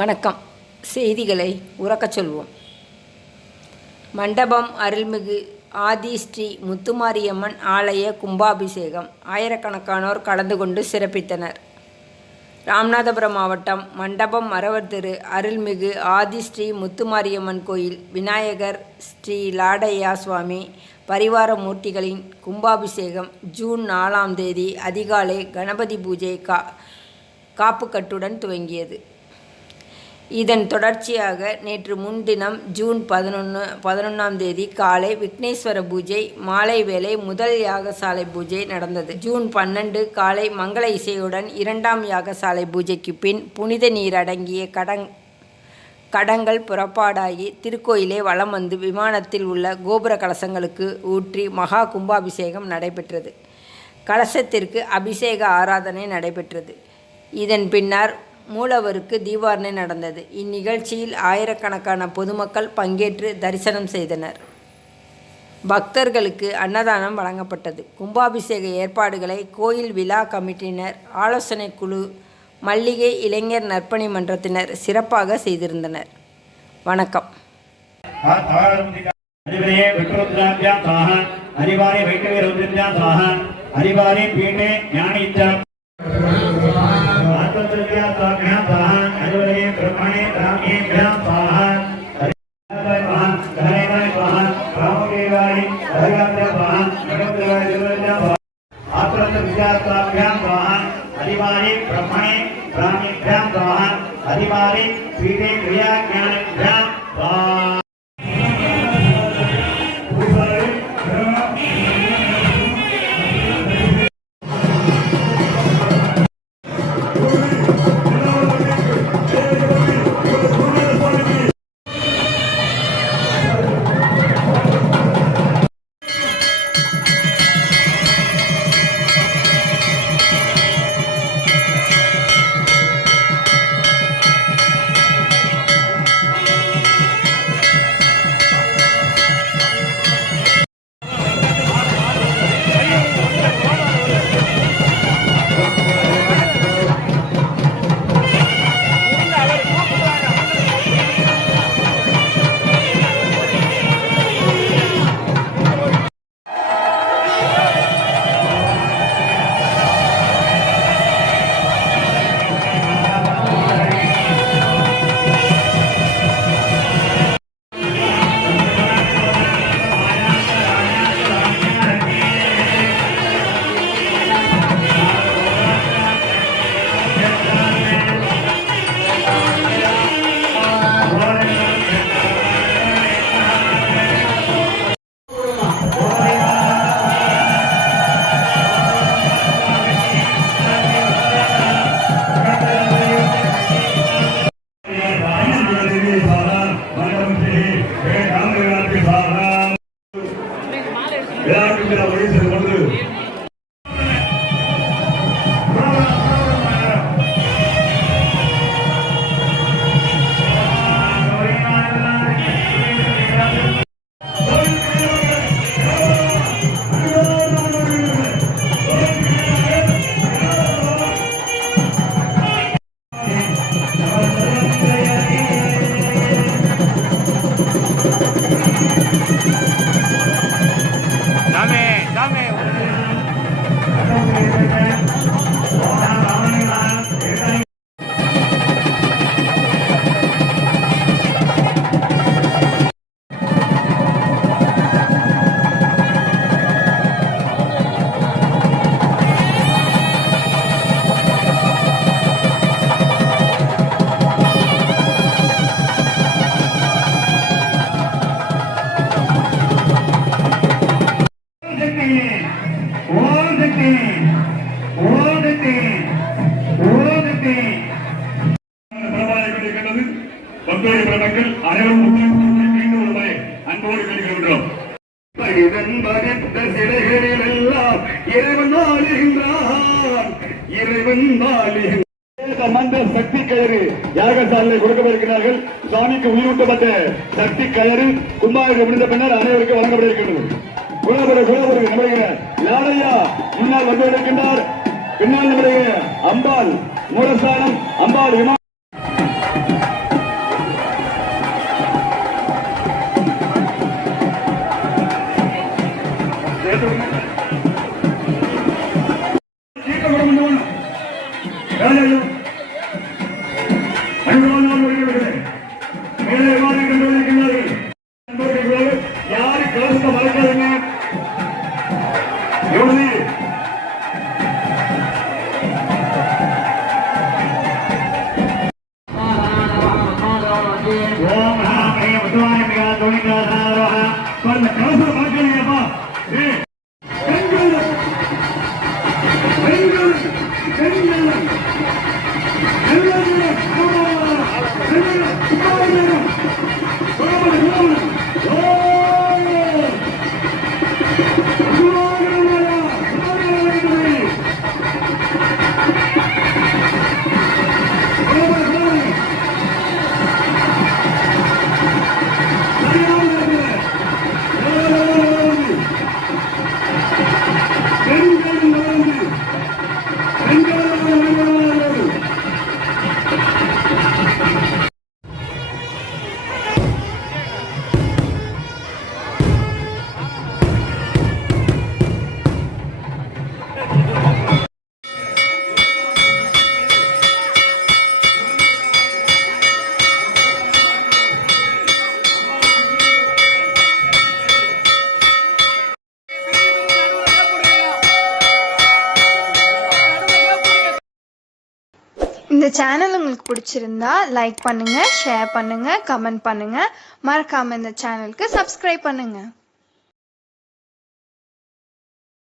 வணக்கம். செய்திகளை உறக்கச் சொல்வோம். மண்டபம் அருள்மிகு ஆதி ஸ்ரீ முத்துமாரியம்மன் ஆலய கும்பாபிஷேகம். ஆயிரக்கணக்கானோர் கலந்து கொண்டு சிறப்பித்தனர். ராமநாதபுரம் மாவட்டம் மண்டபம் மரவர் தெரு அருள்மிகு ஆதி ஸ்ரீ முத்துமாரியம்மன் கோயில் விநாயகர் ஸ்ரீ லாடையா சுவாமி பரிவார மூர்த்திகளின் கும்பாபிஷேகம் ஜூன் 4ஆம் தேதி அதிகாலை கணபதி பூஜை காப்புக்கட்டுடன் துவங்கியது. இதன் தொடர்ச்சியாக நேற்று முன்தினம் ஜூன் 11ஆம் தேதி காலை விக்னேஸ்வர பூஜை, மாலை வேளை முதல் யாகசாலை பூஜை நடந்தது. ஜூன் 12 காலை மங்கள இசையுடன் 2ஆம் யாகசாலை பூஜைக்கு பின் புனித நீர் அடங்கிய கடங்கள் புறப்பாடாகி திருக்கோயிலே வலம் வந்து விமானத்தில் உள்ள கோபுர கலசங்களுக்கு ஊற்றி மகா கும்பாபிஷேகம் நடைபெற்றது. கலசத்திற்கு அபிஷேக ஆராதனை நடைபெற்றது. இதன் பின்னர் மூலவருக்கு தீபாரணை நடந்தது. இந்நிகழ்ச்சியில் ஆயிரக்கணக்கான பொதுமக்கள் பங்கேற்று தரிசனம் செய்தனர். பக்தர்களுக்கு அன்னதானம் வழங்கப்பட்டது. கும்பாபிஷேக ஏற்பாடுகளை கோயில் விழா கமிட்டியினர், ஆலோசனை குழு, மல்லிகை இளைஞர் நற்பணி மன்றத்தினர் சிறப்பாக செய்திருந்தனர். வணக்கம். சக்தி கயிறு யாகசாலை கொடுக்கவிருக்கிறார்கள். சுவாமிக்கு உயிரூட்டப்பட்ட சக்தி கயிறு கும்பாபிஷேகம் முடிந்த பின்னர் அனைவருக்கும் வழங்கப்பட இருக்கிறது. குலபுர நம்முடைய லாடையா முன்னால் வந்து இருக்கின்றார். பின்னால் நம்முடைய அம்பாள் மூலஸ்தானம், அம்பாள் யாரு கலசத்தை மறக்காதுங்க. இவனது ஓம் ராமே முத்துவாய மிகா தோணிக்காரோஹ பண்ண கலசத்தை மறக்காதீங்கப்பா. பெண்கள் பெண்கள் பெண்கள் இந்த சேனல் உங்களுக்கு பிடிச்சிருந்தா லைக் பண்ணுங்க, ஷேர் பண்ணுங்க, கமெண்ட் பண்ணுங்க. மறக்காம இந்த சேனலுக்கு சப்ஸ்கிரைப் பண்ணுங்க.